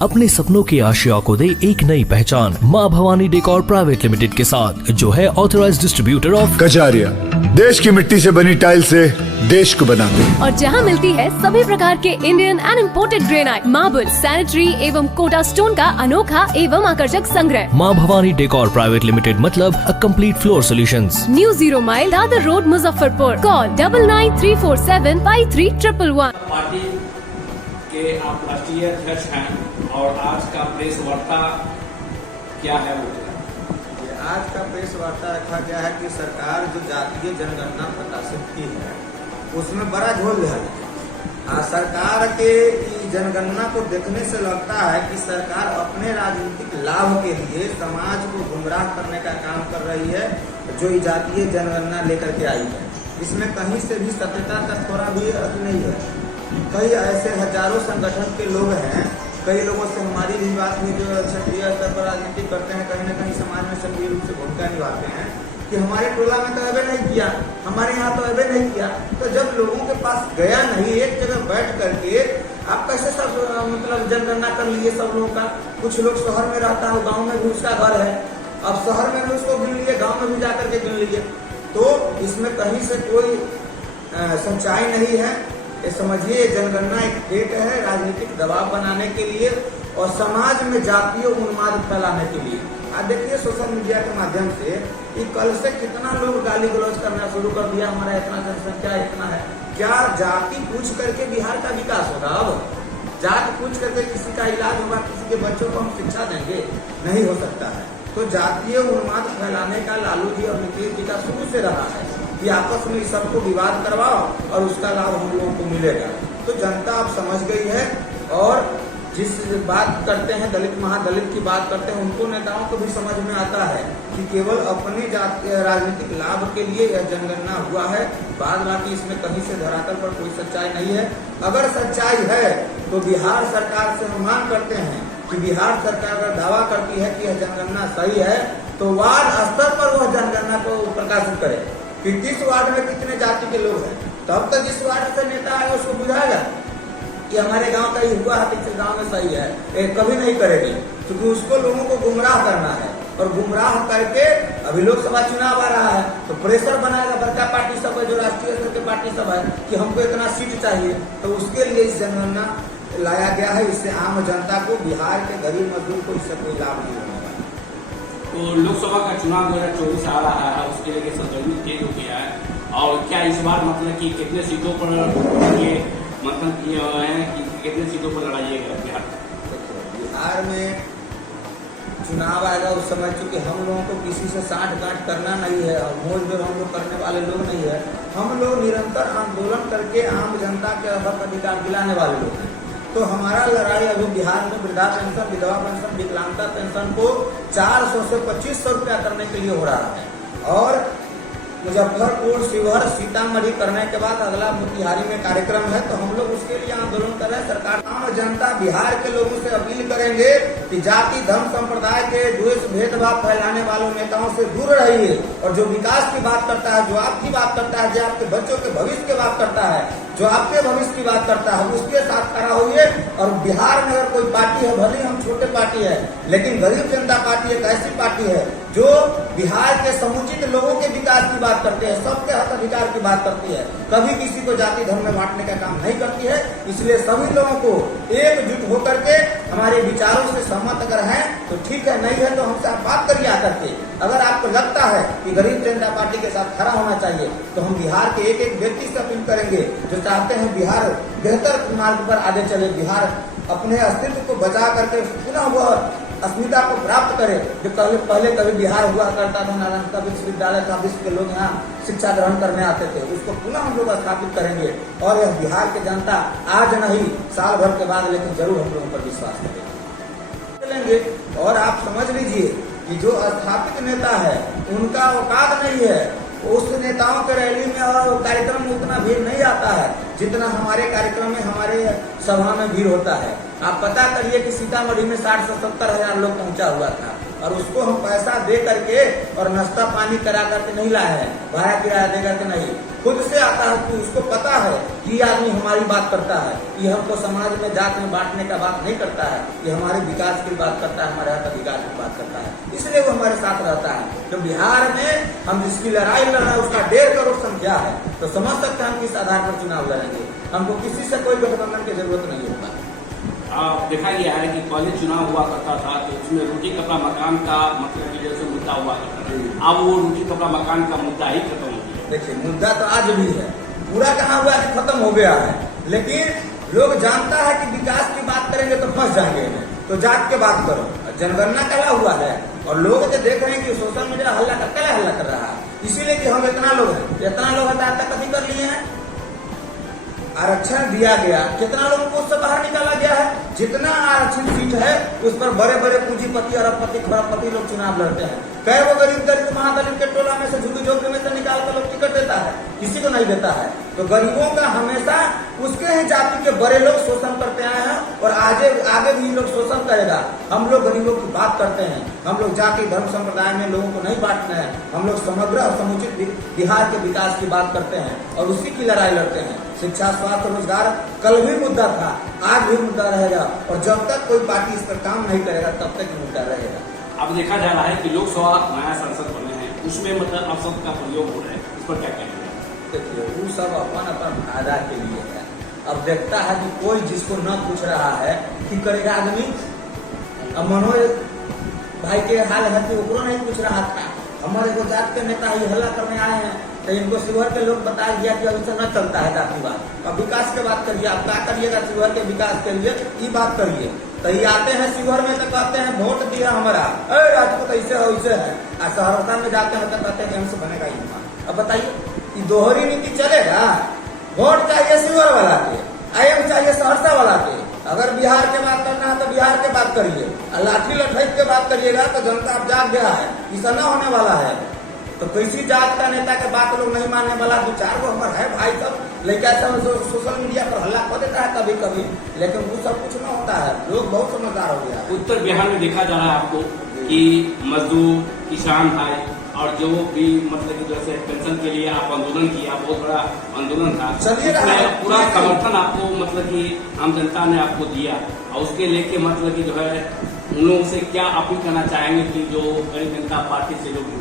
अपने सपनों की आशिया को दे एक नई पहचान माँ भवानी डेकोर प्राइवेट लिमिटेड के साथ, जो है ऑथराइज्ड डिस्ट्रीब्यूटर ऑफ कजारिया। देश की मिट्टी से बनी टाइल से देश को बनाते हैं। और जहाँ मिलती है सभी प्रकार के Indian and imported granite, marble, sanitary एवं कोटा स्टोन का अनोखा एवं आकर्षक संग्रह। माँ भवानी डेकोर प्राइवेट लिमिटेड मतलब a complete floor solutions. New 0 mile Dadar road, Muzaffarpur. Call 9934753111। Party के आप राष्ट्रीय अध्यक्ष हैं और आज का प्रेस वार्ता क्या है वो? आज का प्रेस वार्ता रखा गया है कि सरकार जो जातीय जनगणना प्रकाशित की है उसमें बड़ा झोल है। सरकार के जनगणना को देखने से लगता है कि सरकार अपने राजनीतिक लाभ के लिए समाज को गुमराह करने का काम कर रही है, जो जातीय जनगणना लेकर के आई है। इसमें कहीं से भी सत्यता का थोड़ा भी अर्थ नहीं है। कई ऐसे हजारों संगठन के लोग हैं, कई लोगों से हमारी भी बात हुई जो क्षेत्रीय स्तर पर राजनीति करते हैं, कहीं न कहीं समाज में सक्रिय रूप से भूमिका निभाते हैं कि हमारे टोला में तो अबे नहीं किया, हमारे यहाँ तो अबे नहीं किया। तो जब लोगों के पास गया नहीं, एक जगह बैठ करके आप कैसे सब मतलब जनगणना कर लीजिए सब लोगों का। कुछ लोग शहर में रहता है, गाँव में भी उसका घर है, अब शहर में भी उसको गिन लीजिए, गाँव में भी जाकर के गिन लीजिए। तो इसमें कहीं से कोई सच्चाई नहीं है। ये समझिए जनगणना एक फेक है, राजनीतिक दबाव बनाने के लिए और समाज में जातीय उन्माद फैलाने के लिए। आज देखिए सोशल मीडिया के माध्यम से कि कल से कितना लोग गाली गलौज करना शुरू कर दिया, हमारा इतना जनसंख्या इतना है। क्या जाति पूछ करके बिहार का विकास होगा? अब जाति पूछ करके किसी का इलाज होगा, किसी के बच्चों को हम शिक्षा देंगे? नहीं हो सकता है। तो जातीय उन्माद फैलाने का लालू जी और नीतीश जी का शुरू से रहा है कि आपस में सबको विवाद करवाओ और उसका लाभ हम लोगों को मिलेगा। तो जनता अब समझ गई है और जिस बात करते हैं दलित महादलित की बात करते हैं, उनको नेताओं को भी समझ में आता है कि केवल अपने राजनीतिक लाभ के लिए यह जनगणना हुआ है। बाद बाकी इसमें कहीं से धरातल पर कोई सच्चाई नहीं है। अगर सच्चाई है तो बिहार सरकार से हम मांग करते हैं कि बिहार सरकार अगर दावा करती है कि यह जनगणना सही है तो वार्ड स्तर पर वह जनगणना को प्रकाशित करे कि किस वार्ड में कितने जाति के लोग हैं। तब तक जिस वार्ड से नेता है उसको बुझाएगा कि हमारे गांव का ही हुआ है, किसी गांव में सही है। कभी नहीं करेगी, क्योंकि उसको लोगों को गुमराह करना है और गुमराह करके अभी लोकसभा चुनाव आ रहा है तो प्रेशर बनाएगा बड़का पार्टी सब है, जो राष्ट्रीय स्तर के पार्टी सब है कि हमको इतना सीट चाहिए। तो उसके लिए इस जनगणना लाया गया है। इससे आम जनता को, बिहार के गरीब मजदूर को इससे कोई लाभ नहीं होगा। तो लोकसभा का चुनाव 2024 आ रहा है, उसके लिए सरगर्मी तेज हो गया है। और क्या इस बार मतलब कि कितने सीटों पर ये मतलब ये है कि कितने सीटों पर लड़ाइएगा बिहार? बिहार में चुनाव आएगा उस समय, चूंकि हम लोगों को किसी से साठ गांठ करना नहीं है और मोल जोल हम लोग करने वाले लोग नहीं है। हम लोग निरंतर आंदोलन करके आम जनता के हक अधिकार दिलाने वाले लोग हैं। तो हमारा लड़ाई अभी बिहार में वृद्धा पेंशन, विधवा पेंशन, विकलांगता पेंशन को 400 से 2500 रुपया करने के लिए हो रहा है। और मुजफ्फरपुर, शिवहर, सीतामढ़ी करने के बाद अगला मोतिहारी में कार्यक्रम है। तो हम लोग उसके लिए आंदोलन कर रहे हैं। सरकार, आम जनता बिहार के लोगों से अपील करेंगे कि जाति धर्म संप्रदाय के द्वेष भेदभाव फैलाने वालों नेताओं से दूर रहिए और जो विकास की बात करता है, जो आपकी बात करता है, जो आपके बच्चों के भविष्य की बात करता है, जो आपके भविष्य की बात करता है, उसके साथ खड़ा होइए। और बिहार में अगर कोई पार्टी है, भले हम छोटे पार्टी है, लेकिन गरीब जनता पार्टी एक ऐसी पार्टी है जो बिहार के समुचित लोगों के विकास की बात करते हैं, सबके हक अधिकार की बात करती है, कभी किसी को जाति धर्म में बांटने का काम नहीं करती है। इसलिए सभी लोगों को एकजुट होकर के हमारे विचारों से सहमत अगर हैं तो ठीक है, नहीं है तो हमसे आप बात करिए आकर के। अगर आपको लगता है कि गरीब जनता पार्टी के साथ खड़ा होना चाहिए तो हम बिहार के एक एक व्यक्ति से अपील करेंगे जो चाहते हैं बिहार बेहतर मार्ग पर आगे चले, बिहार अपने अस्तित्व को बचा करके पुनः वह अस्मिता को प्राप्त करे जो पहले कभी बिहार हुआ करता था। नालंदा विश्वविद्यालय था, विश्व के लोग यहाँ शिक्षा ग्रहण करने आते थे, उसको पुनः हम लोग स्थापित करेंगे। और यह बिहार की जनता आज नहीं, साल भर के बाद लेकिन जरूर हम लोगों पर विश्वास करेंगे। और आप समझ लीजिए कि जो स्थापित नेता है उनका औकात नहीं है। उस नेताओं के रैली में और कार्यक्रम में उतना भीड़ नहीं आता है जितना हमारे कार्यक्रम में, हमारे सभा में भीड़ होता है। आप पता करिए कि सीतामढ़ी में 60 से 70 हजार लोग पहुंचा हुआ था, और उसको हम पैसा दे करके और नाश्ता पानी करा करके नहीं लाए हैं, भाड़ा किराया दे करके नहीं, खुद से आता है कि उसको पता है कि ये आदमी हमारी बात करता है, ये हमको समाज में जात में बांटने का बात नहीं करता है, ये हमारे विकास की बात करता है, हमारे हक अधिकार की बात करता है, इसलिए वो हमारे साथ रहता है। तो बिहार में हम जिसकी लड़ाई लड़ रहे हैं उसका 1.5 करोड़ संख्या है, तो समझ सकते हैं हम किस आधार पर चुनाव लड़ेंगे। हमको किसी से कोई गठबंधन की जरूरत नहीं होता। देखा गया है कि पहले चुनाव हुआ करता था तो उसमें रोटी कपड़ा मकान का मतलब कि जैसे मुद्दा हुआ करता था, अब वो रोटी कपड़ा मकान का मुद्दा ही खत्म हो गया। देखिए मुद्दा तो आज भी है, पूरा कहाँ हुआ कि खत्म हो गया है, लेकिन लोग जानता है कि विकास की बात करेंगे तो फंस जाएंगे, तो जात के बात करो, जनगणना कला हुआ है, और लोग जो देख रहे हैं कि सोशल मीडिया हल्ला कर रहा है, इसीलिए कि हम इतना लोग हैं आज तक कभी कर लिए हैं। आरक्षण दिया गया, कितना लोगों को उससे बाहर निकाला गया है, जितना आरक्षित सीट है उस पर बड़े बड़े पूंजीपति अरबपति खरबपति लोग चुनाव लड़ते हैं। कई वो गरीब महादलित के टोला में से झुग्गी झोपड़ी में से निकाल कर लोग टिकट देता है, किसी को नहीं देता है। तो गरीबों का हमेशा उसके ही जाति के बड़े लोग शोषण करते आए हैं, और आगे भी लोग शोषण करेगा। हम लोग गरीबों की बात करते हैं, हम लोग जाति धर्म संप्रदाय में लोगों को नहीं बांटते हैं, हम लोग समग्र और समुचित बिहार के विकास की बात करते हैं और उसी की लड़ाई लड़ते हैं। शिक्षा स्वास्थ्य रोजगार कल भी मुद्दा था, आज भी मुद्दा रहेगा, और जब तक कोई पार्टी इस पर काम नहीं करेगा तब तक मुद्दा रहेगा। अब देखा जा रहा है कि लोकसभा नया संसद बने हैं, उसमें मतलब अवसर का प्रयोग हो रहा है, इस पर क्या कहना है? देखिए वो सब अपन फायदा के लिए है। अब देखता है कि कोई जिसको न पूछ रहा है कि करेगा आदमी। अब मनोज भाई के हाल है कि वो नहीं पूछ रहा था, हमारे को जात के नेता ही हल्ला करने आए हैं, तो इनको शिवहर के लोग बता दिया कि अभी से न चलता है जातिवाद। अब विकास की बात करिए, आप क्या करिएगा शिवहर के विकास के लिए, ये बात करिए। तो ये आते हैं शिवहर में तो कहते हैं वोट दिया हमारा, अरे राजपूत ऐसे है वैसे है, और सहरसा में जाते हैं तो कहते हैं हमसे बनेगा युवा। अब बताइए ये दोहरी नीति चलेगा? वोट चाहिए शिवहर वाला के, आयम चाहिए सहरसा वाला के। अगर बिहार के बात करना है तो बिहार के बात करिए, लाठी लठैत के बात करिएगा तो जनता अब जाग गया है, ऐसा न होने वाला है। तो किसी जात का नेता के बात लोग नहीं मानने वाला, 2-4 गो हमारे है भाई सब लड़का सब जो सोशल मीडिया पर हल्ला कर देता है कभी कभी, लेकिन वो सब कुछ न होता है, लोग बहुत समझदार हो गया। उत्तर बिहार में देखा जा रहा है आपको कि मजदूर किसान भाई और जो भी मतलब कि जैसे पेंशन के लिए आप आंदोलन किया, बहुत बड़ा आंदोलन था, उसमें पूरा समर्थन आपको मतलब कि आम जनता ने आपको दिया, और उसके लेके मतलब कि जो है उन लोगों से क्या अपील करना चाहेंगे कि जो गरीब जनता पार्टी से लोग